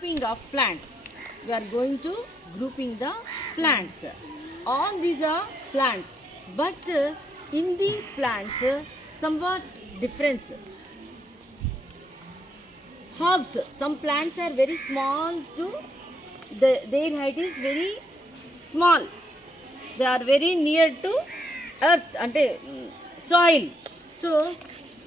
grouping of plants. We are going to grouping the plants. All these are plants, but in these plants, somewhat difference. Herbs. Some plants are very small too. Their height is very small. They are very near to earth ante soil. So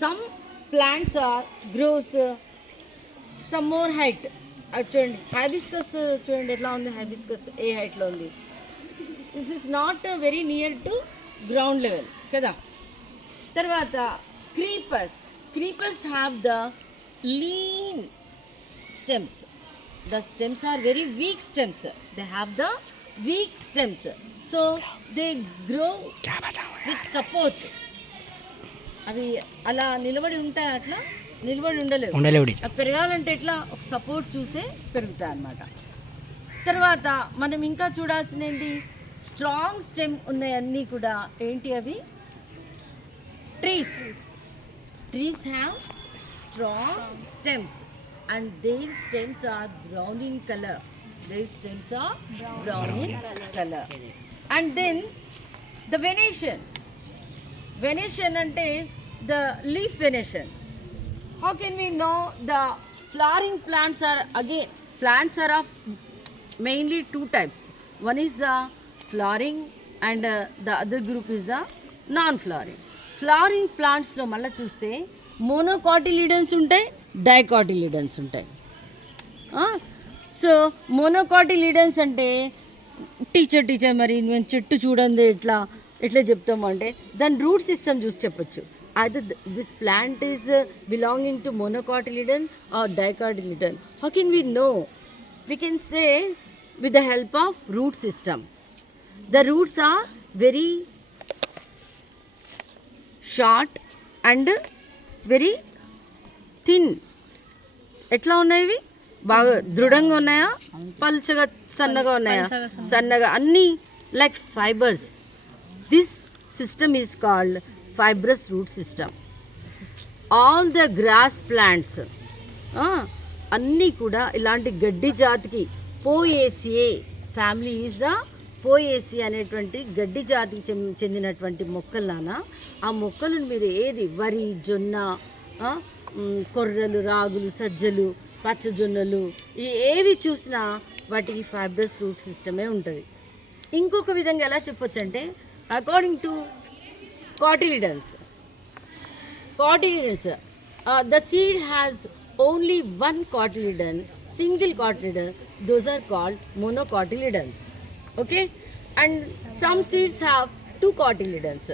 some plants are grows some more height. చూడండి hibiscus చూడండి ఎట్లా ఉంది, hibiscus ఏ హైట్లో ఉంది. This is not very near to ground level కదా. తర్వాత creepers have the lean stems. The stems are very weak stems. They have the weak stems. So they grow with support. అవి అలా నిలబడి ఉంటాయి, అట్లా నిలబడి ఉండలేవు. పెరగాలంటే ఎట్లా ఒక సపోర్ట్ చూసే పెరుగుతాయి అన్నమాట. తర్వాత మనం ఇంకా చూడాల్సింది ఏంటి, స్ట్రాంగ్ స్టెమ్ ఉన్నాయన్నీ కూడా ఏంటి అవి trees have strong stems and their stems are brown in color. And then the venation ante the leaf venation. How can we know the flowering plants are of mainly two types. One is the flowering and the other group is the non-flowering. Flowering plants lo malla chuste monocotyledons ఉంటాయి, డైకాటిలిడన్స్ ఉంటాయి. So మోనోకాటిలిడన్స్ అంటే teacher మరి మేము చెట్టు చూడండి ఎట్లా చెప్తాము అంటే దాని రూట్ సిస్టమ్ చూసి చెప్పొచ్చు. either this plant is belonging to monocotyledon or dicotyledon. How can we know? We can say with the help of root system. The roots are very short and very thin. ఎట్లా ఉన్నాయి ఇవి, బాగా దృఢంగా ఉన్నాయా, పల్చగా సన్నగా ఉన్నాయా, సన్నగా అన్నీ like fibres. This system is called fibrous root system. All the grass plants అన్నీ కూడా ఇలాంటి గడ్డి జాతికి పోయేసియే ఫ్యామిలీ ఈజ్ ద పోయేసి అనేటువంటి గడ్డి జాతికి చెందినటువంటి మొక్కలనా. ఆ మొక్కలను మీరు ఏది వరి, జొన్న, కొర్రలు, రాగులు, సజ్జలు, పచ్చజొన్నలు ఏవి చూసినా వాటికి ఫైబ్రస్ రూట్ సిస్టమే ఉంటుంది. ఇంకొక విధంగా ఎలా చెప్పొచ్చు అంటే according to cotyledons, the seed has only one cotyledon, single cotyledon. Those are called monocotyledons. Okay, and some seeds have two cotyledons.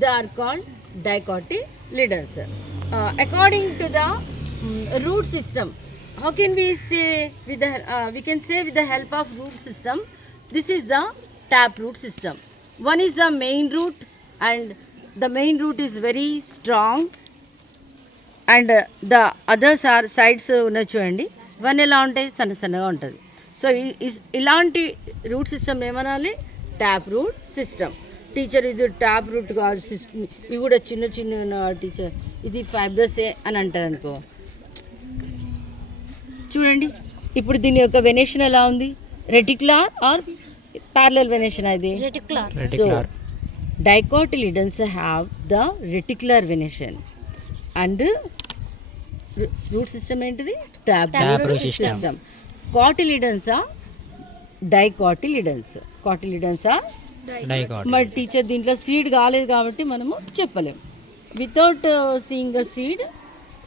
They are called dicotyledons. According to the root system, how can we say we can say with the help of root system, this is the tap root system. One is the main root, and the main root is very strong, and the others are sides ఉన్న చూడండి, one ఎలా ఉంటాయి, సన్నగా ఉంటుంది. So ఇలాంటి root system ఏమనాలి, tap root system. Teacher ఇది tap route కాదు సిస్టమ్, ఇవి కూడా చిన్న టీచర్ ఇది ఫైబ్రసే అని అంటారు అనుకో. చూడండి ఇప్పుడు దీని యొక్క వెనేషన్ ఎలా ఉంది, రెటిక్యులర్ ఆర్ ప్యారలల్ వెనేషన్ అది. So dicotyledons have the reticular venation and root system ఏంటిది, tap root system. Cotyledons are dicotyledons. మరి టీచర్ దీంట్లో సీడ్ కాలేదు కాబట్టి మనము చెప్పలేము. Without seeing the seed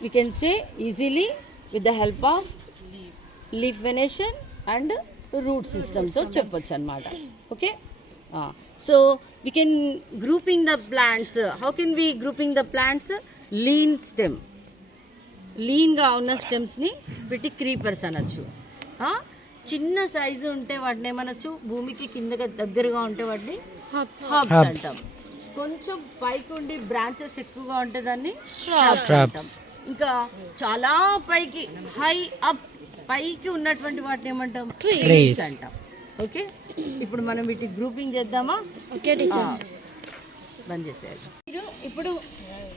we can say easily with the help of leaf venation and root system. So చెప్పొచ్చు అన్నమాట. Okay, so we can grouping the plants. How can we grouping the plants? Lean stem, లీన్గా ఉన్న స్టెమ్స్ని పెట్టి creepers అనొచ్చు. చిన్న size ఉంటే వాటిని ఏమనొచ్చు, భూమికి కిందగా దగ్గరగా ఉంటే వాటిని హబ్స్ అంటాం. కొంచెం పైకి ఉండి బ్రాంచెస్ ఎక్కువగా ఉంటే దాన్ని ష్రాబ్స్ అంటాం. ఇంకా చాలా పైకి హై అప్ పైకి ఉన్నటువంటి వాటిని ఏమంటాం, ట్రీస్ అంటాం. ఓకే, ఇప్పుడు మనం వీటి గ్రూపింగ్ చేద్దామా? బంద్ చేసేయాలి. మీరు ఇప్పుడు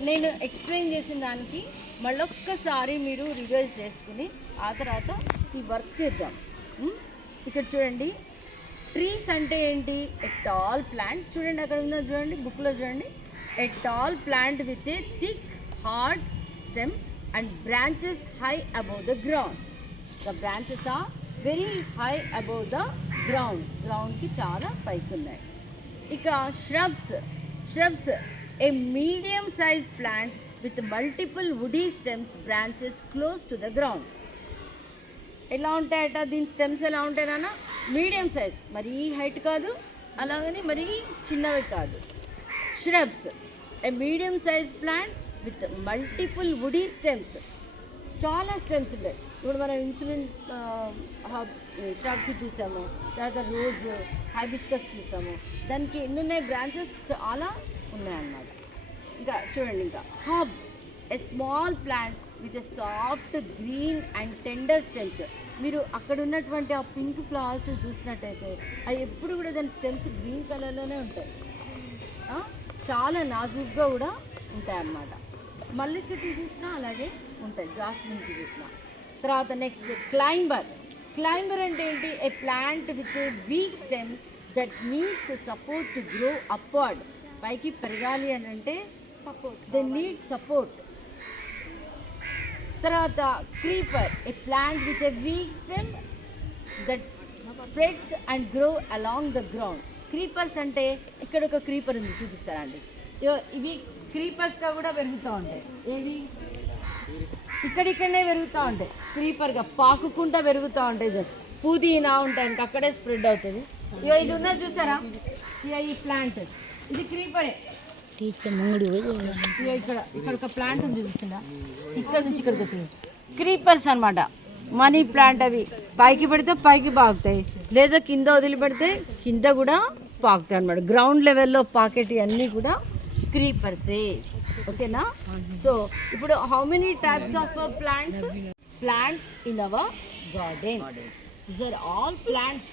నేను ఎక్స్ప్లెయిన్ చేసిన దానికి మళ్ళొక్కసారి మీరు రివైజ్ చేసుకుని ఆ తర్వాత ఈ వర్క్ చేద్దాం. ఇక్కడ చూడండి, ట్రీస్ అంటే ఏంటి? A tall plant. చూడండి అక్కడ ఉందో చూడండి, బుక్లో చూడండి. A tall plant with a thick hard stem and branches high above the ground. The branches are very high above the గ్రౌండ్కి చాలా పైకి ఉన్నాయి. ఇక shrubs a medium size plant with multiple woody stems branches close to the ground. ఎలా ఉంటాయట దీని stems? ఎలా ఉంటాయి నాన్న? మీడియం సైజ్, మరీ హైట్ కాదు, అలాగని మరీ చిన్నవి కాదు. shrubs a medium size plant with multiple woody stems. చాలా స్టెమ్స్ ఉంటాయి. ఇప్పుడు మనం ఇన్సులిన్ ష్రబ్కి చూసాము, తర్వాత రోజ్ హైబిస్కస్ చూసాము. దానికి ఎన్ని ఉన్నాయి? బ్రాంచెస్ చాలా ఉన్నాయన్నమాట. ఇంకా చూడండి, ఇంకా hub a small plant with a soft green and tender stems. మీరు అక్కడ ఉన్నటువంటి ఆ పింక్ ఫ్లవర్స్ చూసినట్టయితే అవి ఎప్పుడు కూడా దాని స్టెమ్స్ గ్రీన్ కలర్లోనే ఉంటాయి, చాలా నాజూగ్గా కూడా ఉంటాయి అన్నమాట. మల్లె చెట్టు చూసినా అలాగే ఉంటాయి, జాస్మిన్కి చూసినా. తర్వాత నెక్స్ట్ క్లైంబర్ అంటే ఏంటి? A plant with a weak stem that needs support to grow upward. పైకి పెరగాలి అని అంటే దే నీడ్ సపోర్ట్. తర్వాత creeper a plant with a weak stem that spreads and grow along the ground. Creepers అంటే ఇక్కడ ఒక క్రీపర్ ఉంది, చూపిస్తారండి. ఇవి క్రీపర్స్గా కూడా పెరుగుతూ ఉంటాయి. ఏవి? ఇక్కడిక్కడనే పెరుగుతూ ఉంటాయి, క్రీపర్గా పాకుకుంటా పెరుగుతూ ఉంటాయి. పుదీనా ఉంటాయి, ఇంకా అక్కడే స్ప్రెడ్ అవుతుంది. ఇది ఉన్నది చూసారా, ఈ ప్లాంట్, ఇది క్రీపరే. ఇక్కడ ఒక ప్లాంట్ ఉంది చూసిందా, ఇక్కడ నుంచి ఇక్కడికి వచ్చింది. క్రీపర్స్ అనమాట, మనీ ప్లాంట్. అవి పైకి పెడితే పైకి పాకుతాయి, లేదా కింద వదిలిపెడితే కింద కూడా పాకుతాయి అనమాట. గ్రౌండ్ లెవెల్లో పాకెట్ అన్నీ కూడా క్రీపర్సే. ఓకేనా? సో ఇప్పుడు how many types of plants in our garden? These are all plants,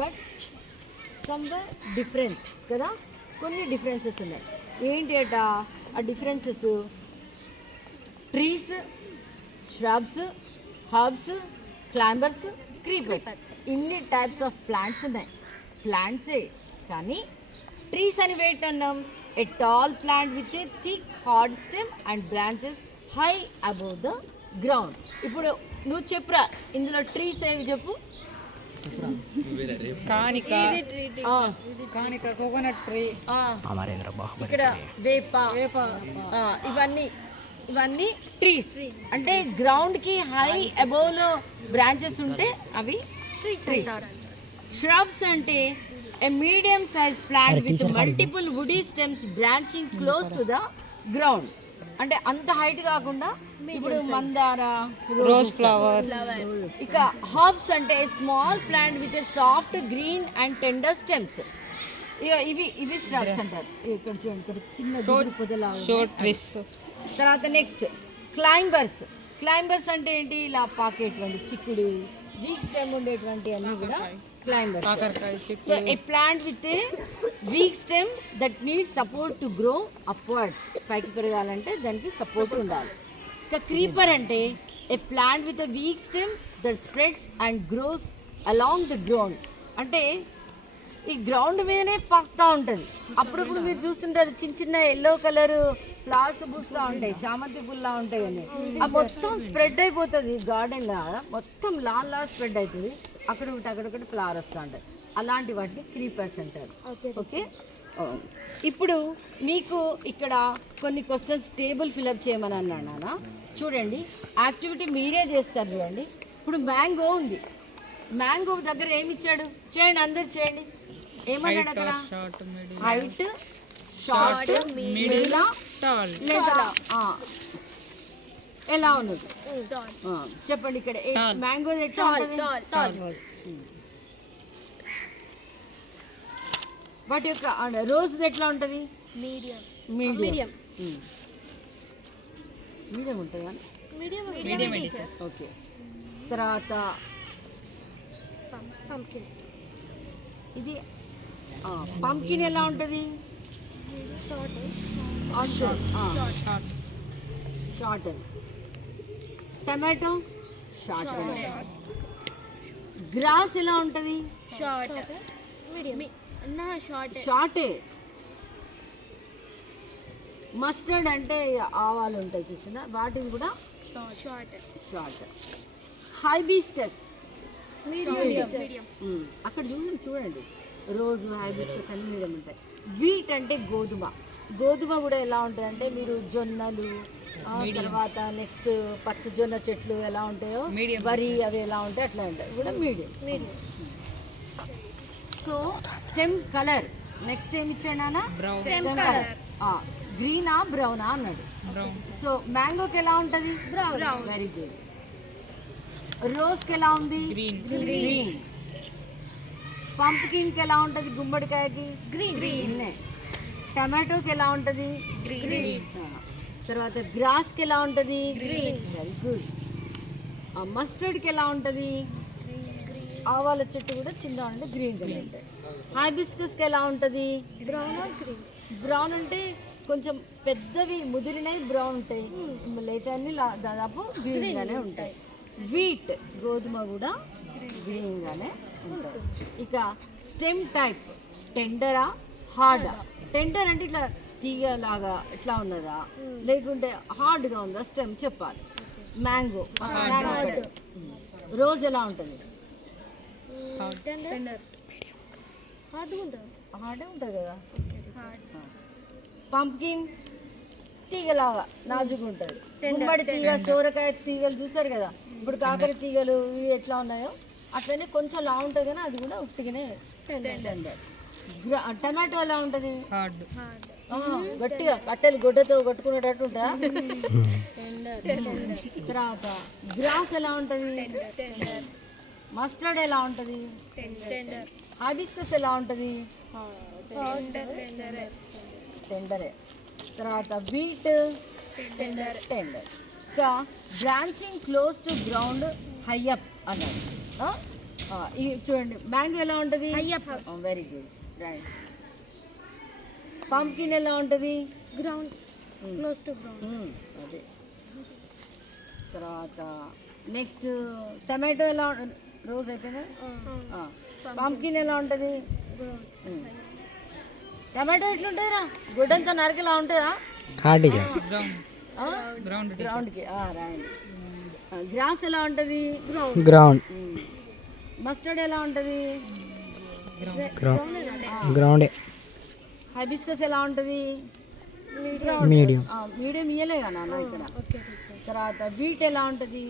but somewhere difference కదా, కొన్ని డిఫరెన్సెస్ ఉన్నాయి. ఏంటి అట ఆ డిఫరెన్సెస్? ట్రీస్, shrubs, herbs, climbers, creepers, ఇన్ని టైప్స్ ఆఫ్ ప్లాంట్స్ ఉన్నాయి. ప్లాంట్సే కానీ ట్రీస్ అని వెయిట్ అన్నాం. A tall plant with a thick hard stem and branches high above the ground. ఇప్పుడు నువ్వు చెప్పురా, ఇందులో ట్రీస్ ఏవి చెప్పు? కోకోనట్ ట్రీ, ఇక్కడ వేప, ఇవన్నీ ట్రీస్. అంటే గ్రౌండ్కి హై అబౌవ్లో బ్రాంచెస్ ఉంటే అవి ట్రీస్. shrubs అంటే a medium sized plant with multiple woody stems branching close to the ground. అంటే అంత హైట్ కాకుండా, ఇప్పుడు మందార, రోజ్ ఫ్లవర్. ఇక హర్బ్స్ అంటే small plant with a soft green and tender stems. ఇవి shrubs అంటారు. ఇక్కడ చూడండి, ఇక్కడ చిన్న పొదలా. తర్వాత నెక్స్ట్ క్లైంబర్స్ అంటే ఏంటి? ఇలా పాకేటువంటి చిక్కుడు, వీక్ స్టెమ్ ఉండేటువంటి అన్నీ కూడా climbers. So a plant with a weak stem that needs support to grow upwards. పైకి పెరగాలంటే దానికి సపోర్ట్ ఉండాలి. ఇక క్రీపర్ అంటే a plant with a weak stem that spreads and grows along the ground. అంటే ఈ గ్రౌండ్ మీదనే పాకుతూ ఉంటుంది. అప్పుడప్పుడు మీరు చూస్తుంటారు చిన్న చిన్న ఎల్లో కలర్ ఫ్లవర్స్ పూస్తూ ఉంటాయి, చామంతి పుల్లా ఉంటాయి అని. ఆ మొత్తం స్ప్రెడ్ అయిపోతుంది గార్డెన్లో, మొత్తం లాన్ స్ప్రెడ్ అవుతుంది. అక్కడొకటి ఫ్లవర్ వస్తూ ఉంటాయి. అలాంటి వాటిని క్రీపర్స్ అంటారు. ఓకే, ఇప్పుడు మీకు ఇక్కడ కొన్ని క్వశ్చన్స్ టేబుల్ ఫిలప్ చేయమని అన్నాను నాన్న. చూడండి, యాక్టివిటీ మీరే చేస్తారు. చూడండి, ఇప్పుడు మ్యాంగో ఉంది. మ్యాంగో దగ్గర ఏమి ఇచ్చాడు? చేయండి, అందరు చేయండి. ఏమన్నాడు అక్కడ? హైట్, షార్ట్, మిడిల్, లేదా ఎలా ఉన్నది చెప్పండి. ఇక్కడ మ్యాంగో ఎట్లా ఉంటుంది? వాటి యొక్క రోజ్ ఎట్లా ఉంటుంది? మీడియం ఉంటుంది. ఓకే, తర్వాత ఇది పంకిన్ ఎలా ఉంటుంది? షార్ట్. Tomato short. గ్రాస్ ఎలా ఉంటుంది? షార్ట్ మీడియం షార్ట్ షార్టే. మస్టర్డ్ అంటే ఆవాలు ఉంటాయి చూసినా, వాటిని కూడా షార్ట్ షార్ట్. హైబిస్కస్ మీడియం అక్కడ చూడండి, రోజు హైబిస్కస్ అన్ని మీడియం ఉంటాయి. వీట్ అంటే గోధుమ. గోధుమ కూడా ఎలా ఉంటుంది అంటే మీరు జొన్నలు, తర్వాత నెక్స్ట్ పచ్చజొన్న చెట్లు ఎలా ఉంటాయో, వరి అవి ఎలా ఉంటాయి అట్లా ఉంటాయి, కూడా medium. So stem colour next ఏమి ఇచ్చాడు నాన్న? Stem colour. గ్రీనా బ్రౌనా అన్నాడు. సో మ్యాంగోకి ఎలా ఉంటుంది? బ్రౌన్. Very good. రోజ్కి ఎలా ఉంది? గ్రీన్. పంప్కిన్కి ఎలా ఉంటుంది? గుమ్మడికాయకి గ్రీన్. టమాటోకి ఎలా ఉంటుంది? గ్రీన్. తర్వాత గ్రాస్కి ఎలా ఉంటుంది? గ్రీన్. Very good. మస్టర్డ్కి ఎలా ఉంటుంది? ఆవాల చెట్టు కూడా చిన్న అంటే గ్రీన్ కలర్ ఉంటాయి. హైబిస్కస్కి ఎలా ఉంటుంది? బ్రౌన్ అంటే కొంచెం పెద్దవి ముదిరినవి బ్రౌన్ ఉంటాయి, లేట్ అన్ని దాదాపు గ్రీన్గానే ఉంటాయి. వీట్ గోధుమ కూడా గ్రీన్గానే ఉంటాయి. ఇక స్టెమ్ టైప్ టెండరా హార్డా? టెండర్ అంటే ఇట్లా తీగలాగా ఇట్లా ఉన్నదా, లేకుంటే హార్డ్గా ఉందా స్టెమ్ చెప్పాలి. మ్యాంగో రోజ్ ఎలా ఉంటుంది? హార్డే ఉంటుంది కదా. పంప్కిన్ తీగలాగా నాజుగా ఉంటుంది. గుమ్మడి తీగ, సోరకాయ తీగలు చూసారు కదా, ఇప్పుడు కాకర తీగలు ఇవి ఎట్లా ఉన్నాయో అట్లనే కొంచెం లా ఉంటుంది, కానీ అది కూడా ఉట్టిగానే టెండర్. టమాటో ఎలా ఉంటుంది? గట్టిగా కట్టెలు గొడ్డతో కొట్టుకునేటట్టు ఉంటుందా? తర్వాత గ్రాస్ ఎలా ఉంటుంది? మస్టర్డ్ ఎలా ఉంటుంది? హైబిస్కస్ ఎలా ఉంటుంది? టెండరే. తర్వాత వీట్ టెండర్. ఇంకా branching close to ground high up అన్నారు. ఇది చూడండి, మ్యాంగో ఎలా ఉంటుంది? Very good, right. పంప్కిన్ ఎలా ఉంటుంది? Ground close to ground. అదే. తర్వాత నెక్స్ట్ టమాటో ఎలా? రోజ్ అయిపోయిందా? పంప్కిన్ ఎలా ఉంటుంది? టమాటో ఎట్లుంటుందిరా? గుడ్డంతా నరకలా ఉంటుందా? గ్రౌండ్కి రాయండి. గ్రాస్ ఎలా ఉంటుంది? గ్రౌండ్. మస్టర్డ్ ఎలా ఉంటుంది? గ్రౌండే. హైబిస్కస్ ఎలా ఉంటుంది? మీడియం. మీడియం ఇయ్యలేగా నాన్న ఇక్కడ. తర్వాత వీట్ ఎలా ఉంటుంది?